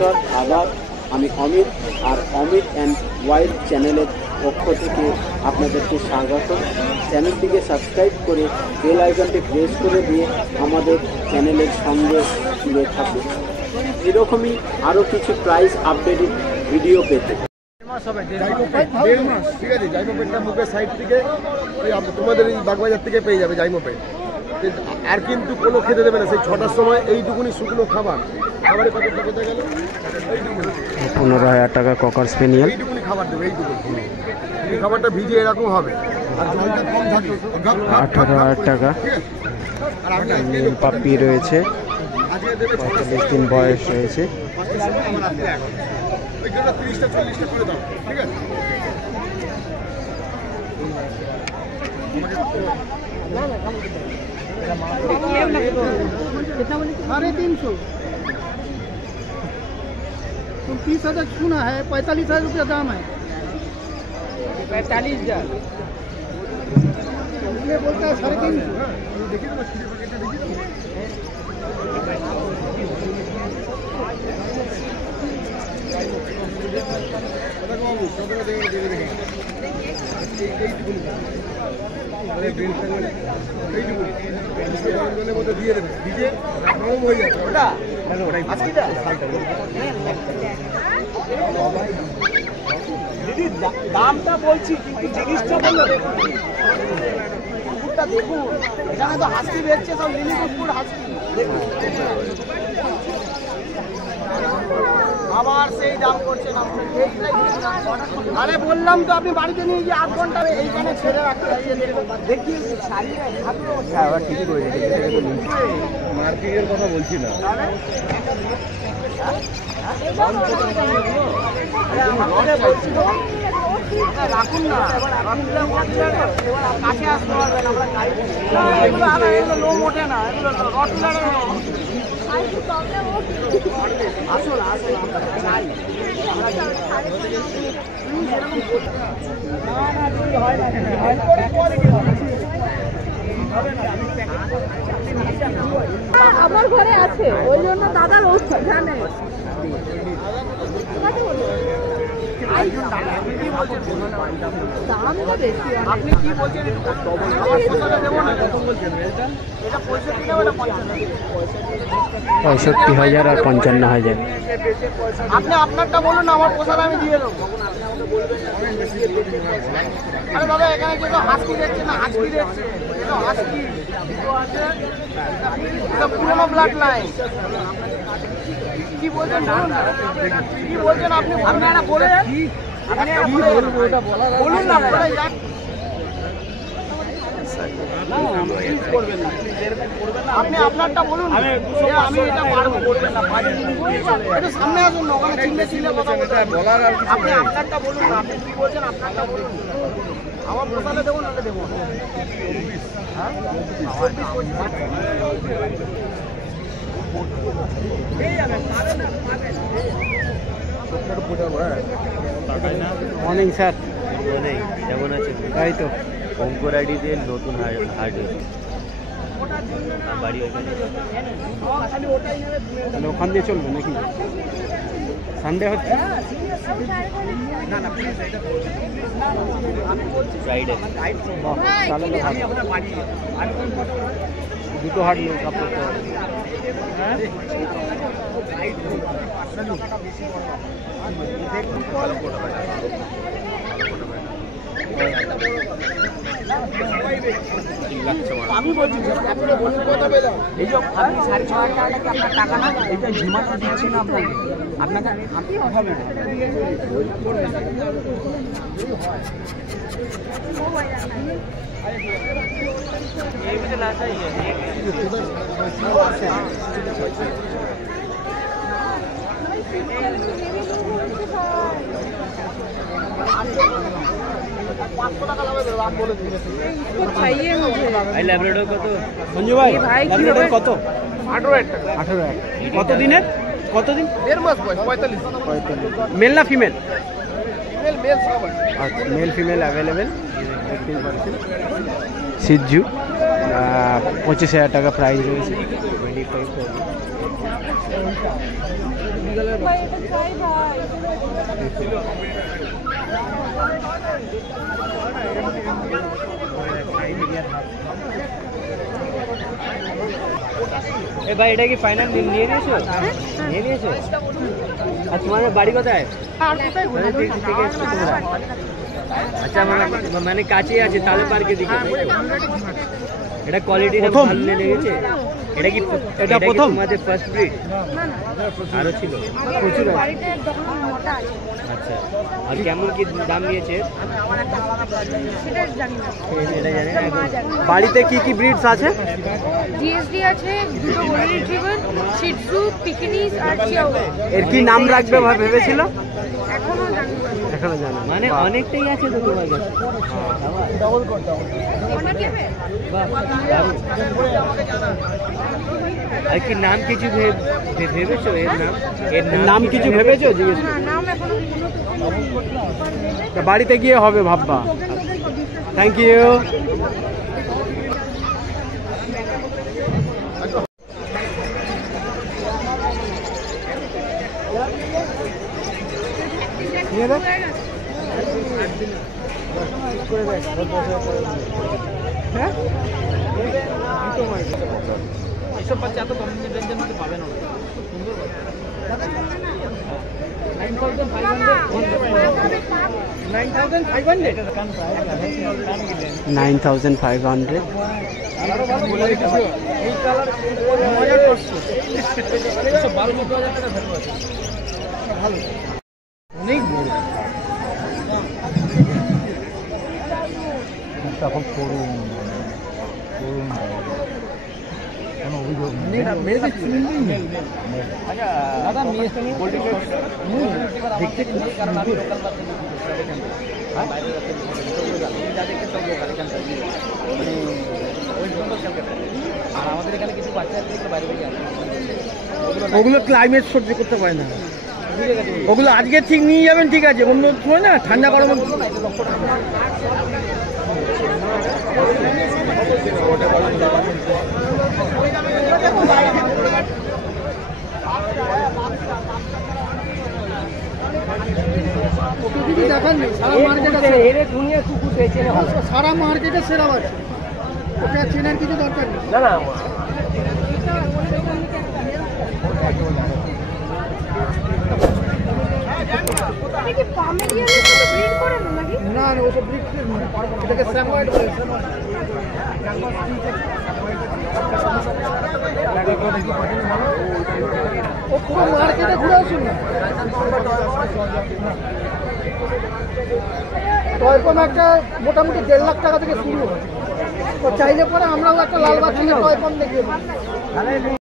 নমস্কার, আদাব। আমি অমিত, আর অমিত অ্যান্ড ওয়াইল্ড চ্যানেলের পক্ষ থেকে আপনাদেরকে স্বাগত। চ্যানেলটিকে সাবস্ক্রাইব করে বেল আইকনটি প্রেস করে দিয়ে আমাদের চ্যানেলের সঙ্গে জুড়ে থাকুন এরকমই আরও কিছু প্রাইস আপডেটেড ভিডিও পেতে। দেড় মাস, ঠিক আছে। জাইমোপেডটা মুখের সাইড থেকে তোমাদের এই বাগবাজার থেকে পেয়ে যাবে জাইমোপেড। আর কিন্তু কোনো খেতে দেবে না, সেই 6টার সময় এইটুকুনি শুকনো খাবার, খাবারের প্যাকেটটা কোথায় গেল? 15,000 টাকা ককার স্পেনিয়েল, এইটুকুনি খাবার দেবে, এইটুকুনি। এই খাবারটা ভিজে এরকম হবে, আর জলটা কম থাকে। 18,000 টাকা। পাপ্পি রয়েছে, 45 দিন বয়স রয়েছে। 30টা 40টা করে দাও, ঠিক আছে। 350 तो 30,000 सुना है, 45,000 रुपया दाम है। 45,000 बोलता है 350। দিয়ে দেবে, ভিজে নরম হয়ে যাবে। দিদি দামটা বলছি, কিন্তু জিনিসটা বললো দেখুন, কুকুরটা দেখুন, এখানে তো হাসি বেচছে, সব লিলি কুকুর হাসি দেখুন। আবার সেই দাম করছেন আপনি। আরে বললাম তো, আপনি বাড়িতে নিয়ে গিয়ে 8 ঘন্টা এইখানে ছেড়ে রাখতে দেখি শাড়ি ঠিকই করেছে, মার্কেটের কথা বলছি না। রাখুন না, কাছে আসতে পারবেন। আমরা এগুলো লোম ওঠে না, এগুলো আসুন আসুন, আমরা চাই। আমার ঘরে আছে, ওই জন্য দাদার ওষুধ জানে। দামটা বেশি। আপনি কি বলছেন? এটা 65,000 আর 55,000। আপনি আপনারটা বলুন, আমার পোশাক আমি দিয়ে দেবো। আরে দাদা, এখানে যে হাসকি দেখছে না, হাসকি দেখছে, হাসকি পুরোনো ব্লাড লাইন। কি বলছেন বলুন, কি বলছেন আপনি? আপনারা বলেন, বলুন না, আপনি আপনারটা বলুন। আমি এটা পারবো, করবেন না, একটু সামনে আসুন না, ওখানে চিল্লে চিল্লে কথা বলার। আপনি আপনারটা বলুন না, আপনি কি বলছেন আপনারটা বলুন। আমার পোশালে দেবো না দেবো, মর্নিং স্যার, কেমন আছে? তাই তো অঙ্কুর আইডিতে নতুন হার্ড বাড়ি ওইখানে, তাহলে ওখান দিয়ে চলবে নাকি? সানডে হচ্ছে ফ্রাইডে। তাহলে দুটো হাট লোক আপ করতে হবে। আমি বলছি এই যে আপনি 6,500 টাকা কি আপনার টাকা না? এটা ঝিমাটা দিচ্ছি না আপনাকে, আপনাকে হবে না। चाहिए मुझे ভাই ল্যাবরেটর কত? সঞ্জু ভাই, ভাই, কি ল্যাবরেটর হবে? কত? 18,000 টাকা। 18,000। কত দিনের? কতদিন? 1.5 মাস বয়স, 45। 45। মেল না ফিমেল? ফিমেল মেল সব আছে। আচ্ছা, মেল ফিমেল অ্যাভেলেবেল, দেখতেই পাচ্ছেন। সিজু 25,000 টাকা প্রাইস রয়েছে। 25,000। ভাই এটা চাই ভাই। এ ভাই এটা কি ফাইনাল নিয়ে নিয়েছো? নিয়ে নিয়েছো? আর তোমাদের বাড়ি কোথায়? আচ্ছা মানে কাছেই আছে তাহলে পার্কের দিকে। এটা কোয়ালিটিটা ভালো লেগেছে? এটা কি এটা প্রথম তোমাদের ফার্স্ট ব্রিড? আরো ছিল প্রচুর আছে। আচ্ছা আর কেমন কি দাম নিয়েছে? সেটা জানি না। এটা জানি না। বাড়িতে কি কি ব্রিডস আছে? জিএসডি আছে, দুটো গোল্ডেন রিট্রিভার, শি টজু, পিকিনিস আর চিয়াওয়া। এর কি নাম রাখবে ভেবেছিল? এখনো জানি না। এখনো জানো মানে অনেকটাই আছে তো তোমার কাছে। অনেকে বাহ, দারুণ। আর কি নাম কিছু ভেবেছো? এর নাম কিছু ভেবেছো? জিজ্ঞেস না, নাম এখনো বাড়িতে গিয়ে হবে ভাববা। Thank you. এইসব বাচ্চা এত কম রেঞ্জের মধ্যে পাবে না। 9,500 অনেক বড়। এখন করুন কোনো অভিযোগ নেই। আচ্ছা দাদা মেয়ে দেখতে কারণ আমি লোকাল আর আমাদের এখানে কিছু বাচ্চা বাইরে বাইরে আসে। ওগুলো ক্লাইমেট সহ্য করতে পারে না। ওগুলো আজকে ঠিক নিয়ে যাবেন, ঠিক আছে, অন্য সময় না ঠান্ডা গরম। সারা মার্কেটে সেরা বাচ্চা, ওকে আর চেনার কিছু দরকার নেই। না না আপনি কি পামেরিয়ানের সাথে ব্রিড করেন নাকি? না না ওসব ব্রিড এটাকে স্যামওয়েড বলে। ও পুরো মার্কেটে ঘুরে আসুন না। টয়পম একটা মোটামুটি 1.5 লাখ টাকা থেকে শুরু হয়। তো চাইলে পরে আমরাও একটা লাল বাচ্চাকে টয়পম দেখিয়ে দিই।